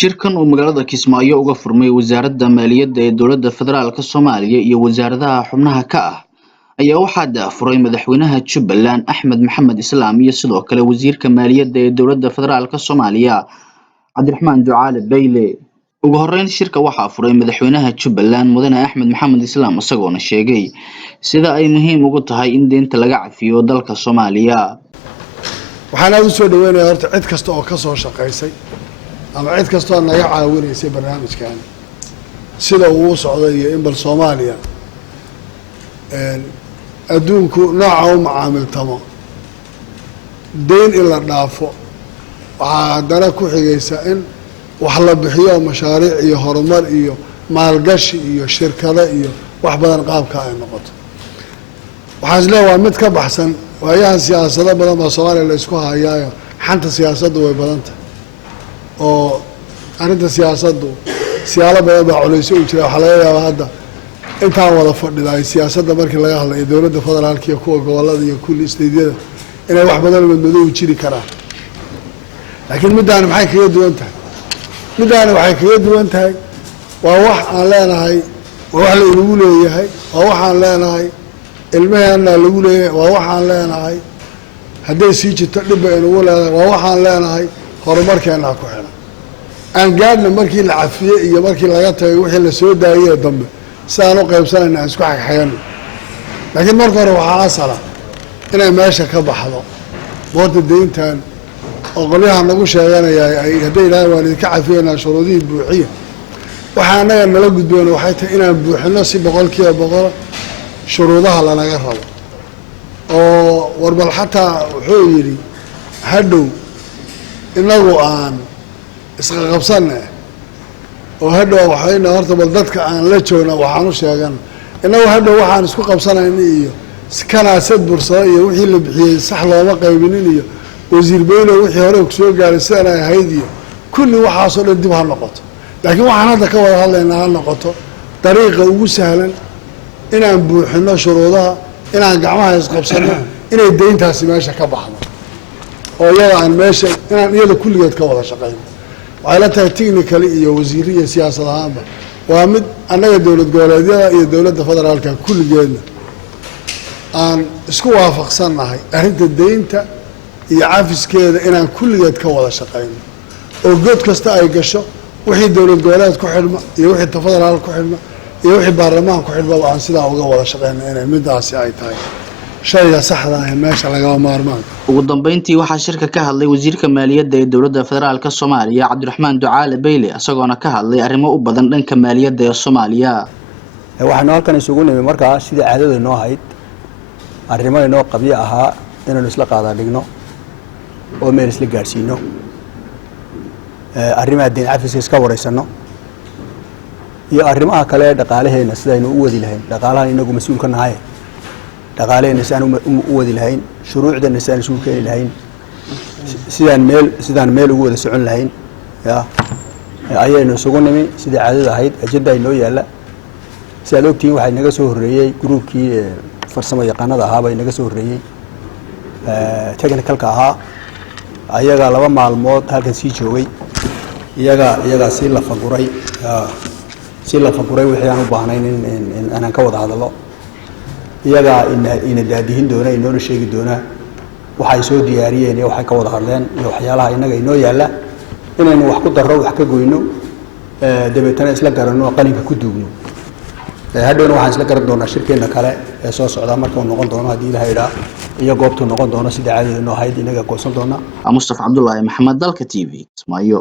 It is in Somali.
Shirkan oo magaalada Kismaayo uga furmay wasaaradda maaliyadda ee dowladda federaalka Soomaaliya iyo wasaaradaha xubnaha ka ah ayaa waxaa daahfuray madaxweynaha Jubbaland Axmed Maxamed Islaam iyo sidoo kale wasiirka maaliyadda ee dowladda federaalka Soomaaliya Cabdiraxmaan Ducaale Bayle. Ugu horreyn shirka waxaa furay madaxweynaha Jubbaland Mudane Axmed Maxamed Islaam isagoona sheegay sida ay muhiim ugu tahay in deynta laga cafiyo dalka Soomaaliya. waxaan aad u soo dhaweynayaa horta cid kasta oo ka soo shaqaysay ama cid kasta oo naga caawinaysay barnaamijkan sida uu socday iyo in bal Soomaaliya adduunku nooca u macaamiltamo deyn in la dhaafo waxaa haddana ku xigaysa in wax la bixiyo mashaariic iyo horumar iyo maalgashi iyo shirkado iyo wax badan qaabka ay noqoto. waxaan isleeyahay waa mid ka baxsan waayahan siyaasado badan baa Soomaaliya la isku hayaayo xanta siyaasaddu way badan tahay oo arrinta siyaasaddu siyaalo badan baa culays u jira. waxaa laga yaabaa hadda intaan wada fadhiday siyaasadda markii laga hadlayo dowladda federaalka iyo kuwa gobollada iyo kulli isteedyada inay wax badan madmadow jiri karaan, laakiin middaani maxay kaga duwan tahay? middaani waxay kaga duwan tahay waa wax aan leenahay, waa wax la inagu leeyahay, waa waxaan leenahay ilmaheenna lagu leeyahay, waa waxaan leenahay hadday sii jirto dhibba inagu leedahay, waa waxaan leenahay horumarkeenna ku xiran. aan gaadhna markii la cafiyey iyo markii laga tagay wixii la soo daayay dambe sidaan u qaybsanayna aan isku xagxayano. laakiin marka hore waxaa asala inay meesha ka baxdo boorta deyntan oo qolyaha nagu sheeganaya ay hadday ilaahay waan idinka cafiyeynaa shuruudihii buuxiya. waxaa annaga nala gudboon waxay tahay inaan buuxino si 100% shuruudaha lanaga rabo. oo warbal xataa wuxuu yidhi hadhow inagu aan isqa qabsanne oo hadhow waxayna horta bal dadka aan la joogna waxaan u sheegan inagu hadhow waxaan isku qabsanayna iyo kanaasad bursada iyo wixii la bixiyey sax looma qaybinin iyo wasiir Bayle wixii hore ku soo gaaray sidaan ay ahayd iyo kulli waxaasoo dhan dib ha noqoto. laakiin waxaan hadda ka wada hadlaynaa ha noqoto dariiqa ugu sahlan inaan buuxino shuruudaha, inaan gacmaha isqabsano, inay deyntaasi meesha ka baxdo oo iyada aan meesha inaan iyada kulligeed ka wada shaqayno. waxay la tahay technically iyo wasiirri iyo siyaasad ahaanba waa mid annaga dowlad goboleedyada iyo dowladda federaalka kulligeedna aan isku waafaqsannahay arrinta deynta iyo cafiskeeda inaan kulligeed ka wada shaqayno oo god kasta ay gasho wixii dowlad goboleed ku xidhma iyo wixii federaal ku xidhma iyo wixii baarlamaan ku xidhma aan sidaa uga wada shaqayno inay midaasi ay tahay shayga saxda ah meesha laga maarmaan. ugu dambeyntii waxaa shirka ka hadlay wasiirka maaliyadda ee dowladda federaalka Soomaaliya Cabdiraxmaan Ducaale Bayle isagoona ka hadlay arrimo u badan dhanka maaliyadda ee Soomaaliya. waxaanu halkan isugu nimid markaa sidii caadada noo ahayd arrimo inoo qabyo ahaa inaynu isla qaadan dhigno oo meel isla gaarsiino arrimaha deyn cafiska iska wareysano iyo arrimaha kale dhaqaalaheena sidaynu u wadi lahayn. dhaqaalaha inagu mas'uul ka nahay, dhaqaalaheena sidaan u wadi lahayn, shuruucdeena sidaan isugu keeni lahayn, sidaan meel ugu wada socon lahayn ayaynu isugu nimi sidii caadada ahayd. ajenda inoo yaala sidaad ogtihiin waxay naga soo horreeyey gruubkii farsamo yaqaanada ahaa bay naga soo horreeyey technicalka ahaa. ayaga 2 maalmood halkan sii joogay, iyaga si la faguray wixii aan u baahnayn in aan ka wada hadalo. iyaga ina daadihin doona inoo sheegi doona waxay soo diyaariyeen iyo waxay ka wada hadleen iyo waxyaalaha inaga inoo yaala inaynu wax ku darro wax ka goyno dabeetana isla garanno qalinka ku duugno. hadhowna waxaan isla garan doonaa shirkeena kale ee soo socda markuu noqon doono haddii Ilaahay idhaa iyo goobtu noqon doono sidii caadada noo ahayd inaga goosan doona. Mustafa Cabdullaahi Maxamed, Dalka TV, Kismaayo.